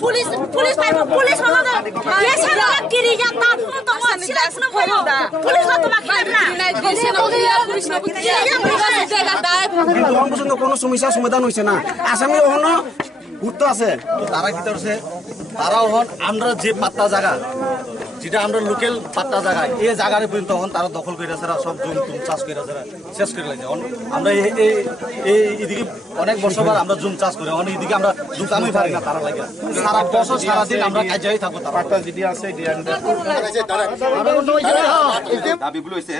police वाला ये साला गिरी जाता तो सिलाई सुनो खोलो पुलिस वाला तुम्हारा কোনো সমস্যা সমাধান হইছে না আসামি ওহনো ঘুরতে আছে তারা কি করছে তারা ওহন আমরা যে পাত্তা জায়গা যেটা আমরা লোকাল পাত্তা জায়গা এই জায়গারে পর্যন্ত তখন তারা দখল করে আছে সব জমি তুম চাষ করে আছে শেষ করে লাগছে আমরা এই এদিকে অনেক বছরবার আমরা জমি চাষ করি অনেক এদিকে আমরা জুতামই পারি না তারা লাগে সারা বছর সারাদিন আমরা কাজেই থাকবো পাত্তা যদি আছে দাবিগুলো হয়েছে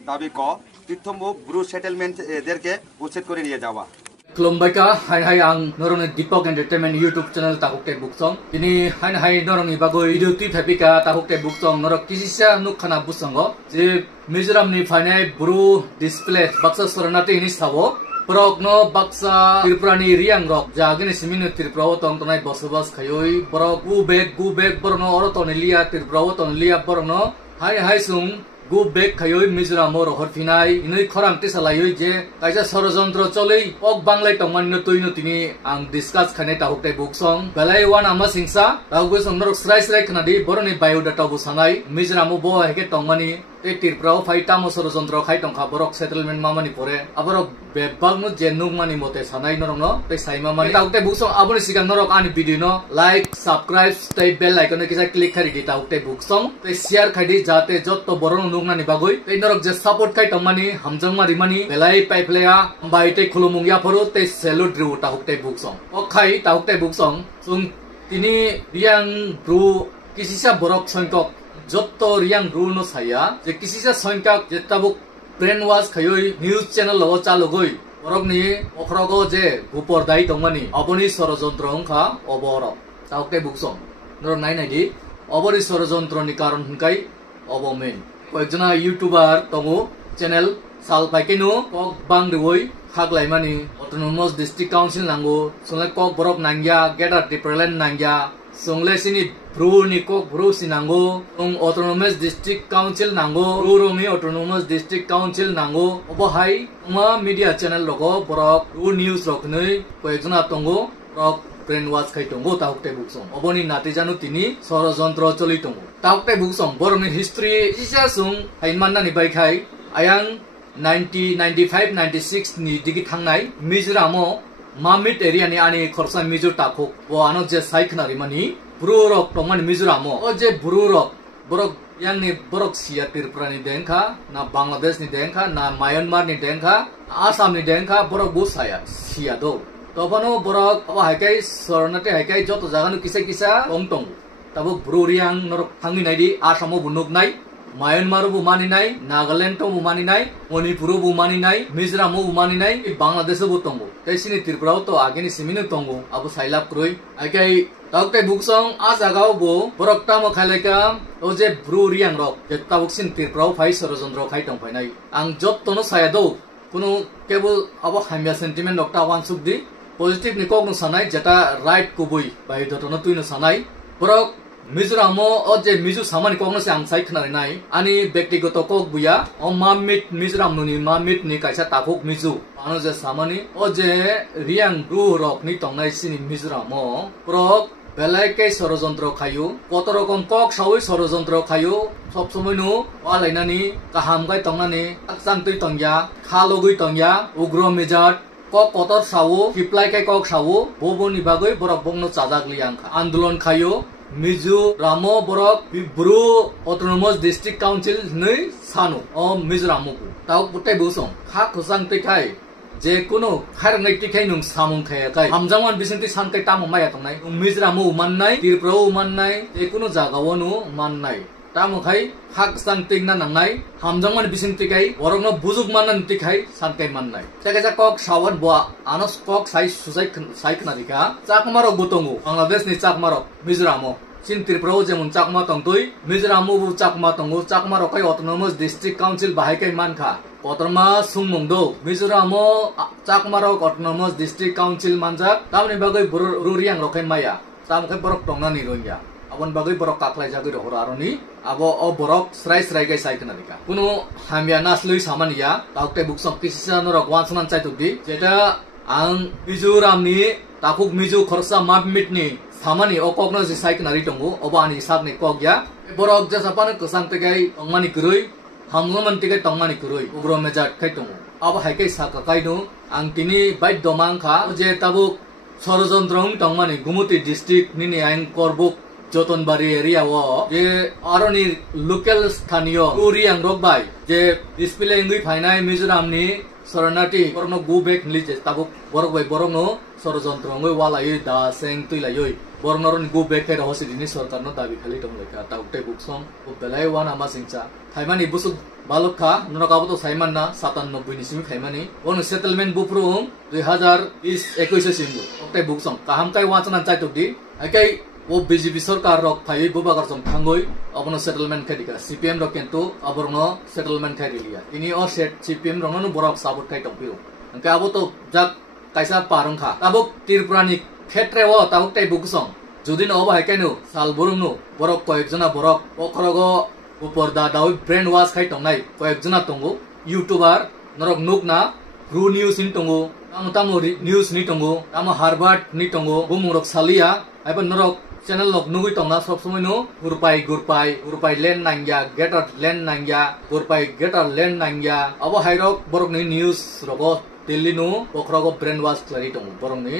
দাবি ক তীর্থমুখ ব্রু সেটেলমেন্ট এদেরকে উচ্ছেদ করে নিয়ে যাওয়া Kelombaika hai ang norong Dipok Entertainment YouTube channel tahukte buksong ini hai norong ibago video ti thapika tahukte buksong norok kisisa nukhana busango je Mizoram ni phainai bru display baksa soranate ini sabo prok no baksa Tripurani riang rok jagini siminu Tripura tong tonai bosobas khayoi borok gu beg borno orotone lia Tripura ton lia borno hai sung গু বেগ খায়ই মিজোরামর হরফিনাই ইনই খরাং তেসালায়ই যে কাইজা ষড়যন্ত্র চলেই okay বাংলাই টংমান্য তৈনো তিনি আং discuss খানে তাহুকটাই বুকসং বেলাই one আমা সিংসা রাউগৈ সংনরক স্রাই খনাদি বরনি বায়োডাটা বুসানাই মিজোরামো ব হেকে টংমানি এই ত্রিপুরাও ফাইটামো ষড়যন্ত্র খাই টংখা বরক সেটেলমেন্ট মামানি পরে আবরক বেবাগনো জেনুক মানি মতে সানাই নরং তে সাইমা মানি তাহুকটাই বুকসং আবনি সিগাং নরক আনি ভিডিও ন লাইক সাবস্ক্রাইব স্টে বেল আইকনে কিসা ক্লিক খারি দি তাহুকটাই বুকসং তে শেয়ার খাইদি যাতে যত বরন নুংনানি bagoi te norok je support kai tongmani hamjangma rimani belai paiplea bai te khulumungya phoru te salute ru ta hukte buksong o khai ta hukte buksong sung tini riang bru kisisa borok sankok jotto riang ru no saya je kisisa sankak je tabuk brain wash khayoi news channel lo chalogoi borok ni okhrogo je gupor dai tongmani aboni sorojontro ongkha oborok ta hukte buksong nor nai di obori sorojontro ni karon hunkai obomen কয়েকজনা YouTuber তমু channel সাল পাইকেনো কক বাং দেবই হাগলাইমানি autonomous district council নাঙ্গো সংলে কক বরক নাঙ্গিয়া গেটার ডিপার্টমেন্ট নাঙ্গিয়া সংলে সিনি ব্রু নি কক ব্রু সিনাঙ্গো ong অটোনমাস ডিস্ট্রিক্ট কাউন্সিল নাঙ্গো ব্রু রমি অটোনমাস ডিস্ট্রিক্ট কাউন্সিল নাঙ্গো অবহাই মা মিডিয়া চ্যানেল লগো বরক ব্রু নিউজ রকনই কয়েকজনা তঙ্গো রক brain wash khai tongo tahukte buksong oboni nati janu tini sorojontro choli tongo tahukte buksong boroni history isa sung hainmanna ni bai khai ayang 95 96 ni digi thangnai Mizoramo mamit area ni ani khorsa Mizo takhok bo ano je saikhnari mani bru rok tongmani Mizoramo o je bru rok borok yang ni borok sia Tripura ni dengkha na Bangladesh ni dengkha na Myanmar ni dengkha Assam ni dengkha borok bu saya sia do তখনও বরক হাইকাই সরনাতে হাইকাই যত জাগানো কিসা টং তাবো ব্রুরিয়াং নরক থাঙ্গি নাইদি আসামও বুনুক নাই মায়ানমারও বুমানি নাই নাগাল্যান্ডও বুমানি নাই মণিপুরও বুমানি নাই মিজোরামও বুমানি নাই বাংলাদেশও বুতঙ্গো তাইসিনি ত্রিপুরাও তো আগেনি সিমিনো তঙ্গো আবু সাইলাপ ক্রই হাইকাই তাউকটাই বুকসং আ জাগাও বো বরক তামো খাইলাইকা ও যে ব্রুরিয়াং রক যে তাবুকসিন ত্রিপুরাও ফাই ষড়যন্ত্র খাই টং ফাইনাই আং যতনো সায়াদো কোনো কেবল আবো হামিয়া সেন্টিমেন্ট ডক্টর ওয়ান সুকদি positive ni kok no sanai jeta right kubui bai dotono tuino sanai borok Mizoramo o je Mizo samani kok no sang sai khna nai ani ব্যক্তিগত kok buya o mamit Mizoram no ni mamit ni kaisa tapuk Mizo ano je samani o je riang bru rok ni tongnai sini Mizoramo borok বেলাইকে ষড়যন্ত্র খায়ু কত রকম cock সাউই ষড়যন্ত্র খায়ু সব সময় নু ওয়ালাইনানি কাহাম গাই টংনানি আকসাং তুই টংয়া খালগুই টংয়া উগ্র মেজাট কক কতর সাও কিপ্লাইকে কক সাও ববনি বাগৈ বরক বংনো চাজাগলি আংখা আন্দোলন খায়ু Mizoramo borok bru autonomous district council nei sanu o Mizoramo taw putai busong ha khosang tekai je kuno kharngai tikai nung samung khaya kai hamjangwan bisinti sankai tamo maya tongnai Mizoramo umannai Tripura umannai je kuno jagawonu mannai tamo khai hak sang tingna nangnai hamjangman bisinti kai borokno buzuk manan tikai sankai mannai jaga kok sawan boa anos kok sai susai sai knarika chakmarok butongu Bangladesh ni chakmarok Mizoramo sin Tripura jemon chakma tongtoi Mizoramo bu chakma tongu chakmarok kai autonomous district council bahai kai mankha Kotorma sungmungdo Mizoramo chakmarok autonomous district council manjak tamni bagai ruriang rokai maya tam kai borok tongnani ronya abon bagai borok kaklai jagoi horaroni abo o borok srai gai saikna dika kuno hamya naslui samania taukte buksok kisisa norok wansunan chaitukdi jeta ang Mizoram ni tapuk Mizo khorsa mapmit ni samani okokno je sai knari tongo oba ani sakni kokya borok ja sapane kusang tegai tongmani kurui hamloman tegai tongmani kurui ugro mejat kai tongo aba haikai saka kainu ang tini bai domang kha je tabuk sorojondrong tongmani gumuti district nini ang korbuk Jotonbari area wo je aroni local স্থানীয় Korean rokbai je display ngui phainai Mizoram ni Saranati korno go back nilije tabuk borok bai borok no sorojondro ngui wala yi da seng tuilayoi borok noron go back kai rosi dini sarkar no dabi khali tong leka taukte buksong o belai wana ma singcha thaimani busuk balokha nonakabu to saiman na 97 ni simi thaimani on settlement buprum 2021 simbu okte buksong kaham kai wachana chai tokdi akai वो BJP सरकार रक phi बुबागर जम थांगoi अपनो settlement खादिका CPM रक केंतु अबरनो settlement खादिलिया इनि और set CPM रंगनो बरक साबुत खाइ तंपियो अंके आबो तो जाक काइसा पारंखा ताबुक त्रिपुरानि क्षेत्रे व ताबुक ताइ बुकसं जुदिन अबा हाइकाइनो साल बुरुंनो बरक कयेकजना बरक अखरगो उपर दाउ ब्रेन वाश खाइ तंनाय कयेकजना तंगो यूट्यूबर नरक नुकना रू न्यूज इन तंगो तामो न्यूज नि तंगो तामो हार्वर्ड नि तंगो बुमुरक सालिया आइबा नरक channel log nugui tongna sob somoi no gurpai len nangya getar len nangya gurpai getar len nangya abo hairok borok ni news rogo delhi no okrogo brain wash clari tong borok ni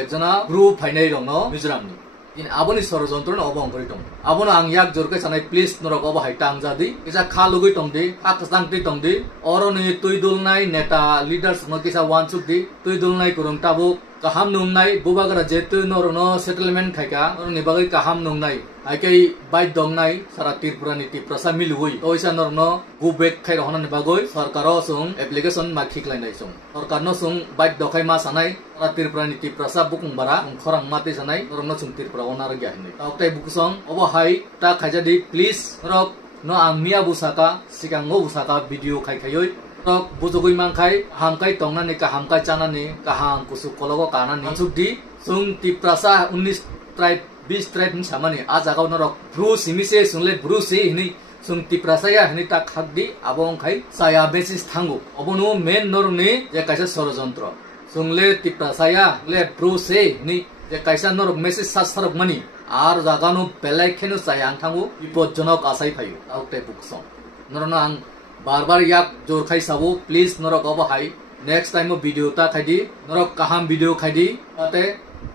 ekjana group phainai rong no Mizoram ni in aboni sorojontro no obong kori tong abono ang yak jorkai sanai please norok obo hai tang jadi isa kha lugui tong di akasang ti tong di oroni tuidulnai neta leaders no kisa wansuk di tuidulnai kurung tabuk kaham nungnai bubagara jetu norono settlement khaika oroni bagai kaham nungnai aikai bai dongnai sara Tripurani ti prasa milui oisa norno go back khai rohna ni bagoi sarkaro sung application ma khiklainai sung sarkarno sung bai dokai ma sanai sara Tripurani ti prasa bukung bara khorang mate sanai norno sung Tripura onar gya hinai oktai bukusong obo hai ta khaijadi please rok no angmia busaka sikango busaka video khai khayoi rok bujugui mangkai hamkai tongnani ka hamkai chanani ka ham kusuk kologo kanani sukdi sung ti prasa 19 tribe 20 tribe ni samani a jagao norok bru simise sungle bru se hini sung ti prasa ya hini ta khakdi abong khai saya basis thangu obono main norni je kaisa sorojontro sungle ti prasa ya le bru se ni je kaisa norok message sasarok mani ar jagano belai khenu sayang thangu bipodjonok asai phayu aukte buksong norona ang बार याक जोर खाइ साबो please नरक अब high next time video ता खाइदि नरक काहाम video खाइदि ताते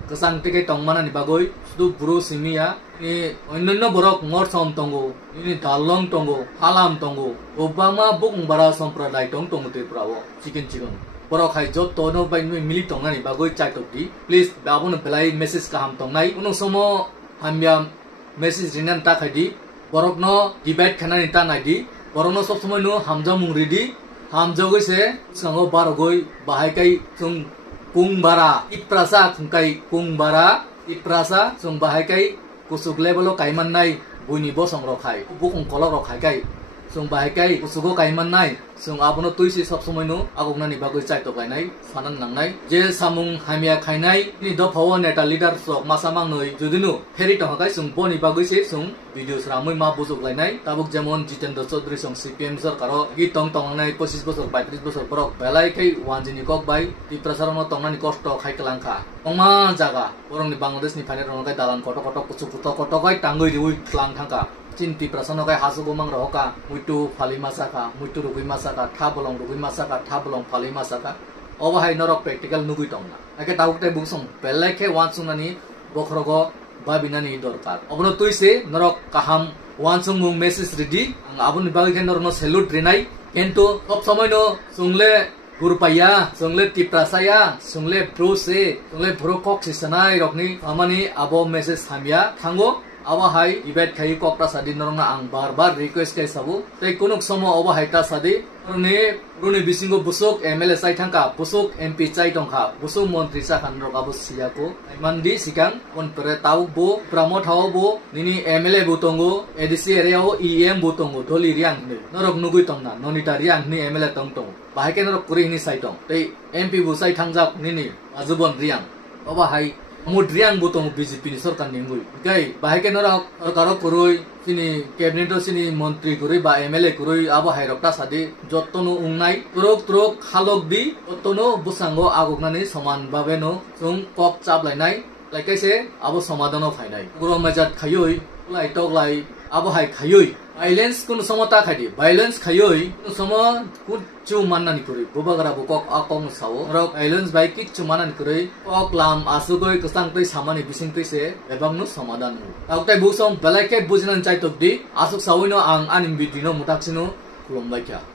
कसang टेके तंगमाना नि बागoi सुदु ब्रु सिमिया ए अन्यन्य बरक मोर सम तंगो इनि दालंग तंगो हालाम तंगो ओबामा बुक बारा सम्प्रदाय तंग तंगते प्रावो चिकन बरक खाइ जत तनो बाइ मिलि तंगनानि बागoi चाइटकदि प्लीज बाबुन बेलाइ मेसेज काहाम तंगनाइ उनो समो हामिया मेसेज रिनान ता खाइदि बरक न डिबेट खानानि ता नाइदि बरनो सब समय नो हामजा मुंगरिदि हामजा गइसे संगो बारगoi बाहायkai जों कुंबारा इप्रासा खुंkai कुंबारा इप्रासा जों बाहायkai कुसुक लेभेलो काइमाननाय बुनि बसंग रखाय बुखं कलक रखायkai जों बाहायkai कुसुगो काइमाननाय जों आबनो तुइसि सब समय नो आगोगनानि बागै चाइतो गायनाय सानान लांनाय जे सामुं हामिया खायनाय नि दफाव नेता लिडार सक मासामांनै जुदिनु फेरि तहकाय जों बनि बागैसे जों भिडियो सरामै मा बुजुक लायनाय ताबुक जेमन जितेन्द्र चौधरी सं सीपीएम सरकारो गि तंग तंगनाय 25 बছর 35 बছর बरक बेलायकै वानजिनि कक बाय ति प्रसारनो तंगनानि कष्ट खायकलांखा अमा जागा बरंनि बांलादेशनि फाइने रनगाय दालान कट कट कुचु कुत कटगाय टांगै दिउइ क्लां थांका चिन्ति प्रसन्नगाय हासुगोमां रहका मुइटु फालि मासाका मुइटु रुगुइ मासाका थाबलंग रुगुइ मासाका थाबलंग फालि मासाका अबाहाय नरक प्रेक्टिकल नुगुइ तंगना एके ताबुकते बुसं बेलायखे वानसुनानि बखरगो बाबिनानि दरकार अबनो तुइसे नरक काहाम वानसुं मुं मेसेज रेडी आबुनि बागै नरनो सेलुट रिनाय किन्तु सब समयनो सुंगले गुरपाया सुंगले तिप्रासाया सुंगले प्रोसे सुंगले ब्रोकक सिसनाय रकनि आमानि आबो मेसेज हामिया थांगो अबाहाय इबेट खाइ कक्रा सादि नरना आं बार रिक्वेस्ट खाइ साबु तै कुनुक सम अबाहाय ता सादि रुनि बिसिंगो बुसुक एमएलए चाइ थांका बुसुक एमपी चाइ दंखा बुसुक मन्त्रि साखान रकाबो सियाको मानदि सिकां अनपरे ताउबो प्रमोथावबो निनि एमएलए बुतंगो एडीसी एरियाव ईएम बुतंगो धोलि रियां नरक नुगुइ तंगना ननिता रियां नि एमएलए तंगतंग बाहायके नरक कुरिनि साइटं तै एमपी बु चाइ थांजाक निनि आजुबन रियां अबाहाय मुद्रियां बुतंग बीजेपी नि सरकार निंगुइ गाय बाहायके नरक सरकारो कुरुइ सिनि कैबिनेट सिनि मंत्री कुरुइ बा एमएलए कुरुइ आबो हायरकटा सादि जत्तनो उंनाय तुरक खालक दि जत्तनो बुसांगो आगोगनानि समान भाबेनो जों कक चाबलायनाय लाइकाइसे आबो समाधान फाइनाय गरम मजात खायoi लाई टगलाई आबो हाय खायoi भाइलेंस कुन समता खायदि भाइलेंस खायoi सम कुचु माननानि करै गोबागरा बकक आकं सावो र भाइलेंस बाइ किचु माननानि करै अक लाम आसुगै कसांतै सामानि बिसिंतैसे एबांनो समाधान हो ताउकै बुसं बेलाइके बुजिनान चाइतोबदि आसुक सावैनो आं आनिम बिदिनो मुताक्सिनो खुलुमबायखा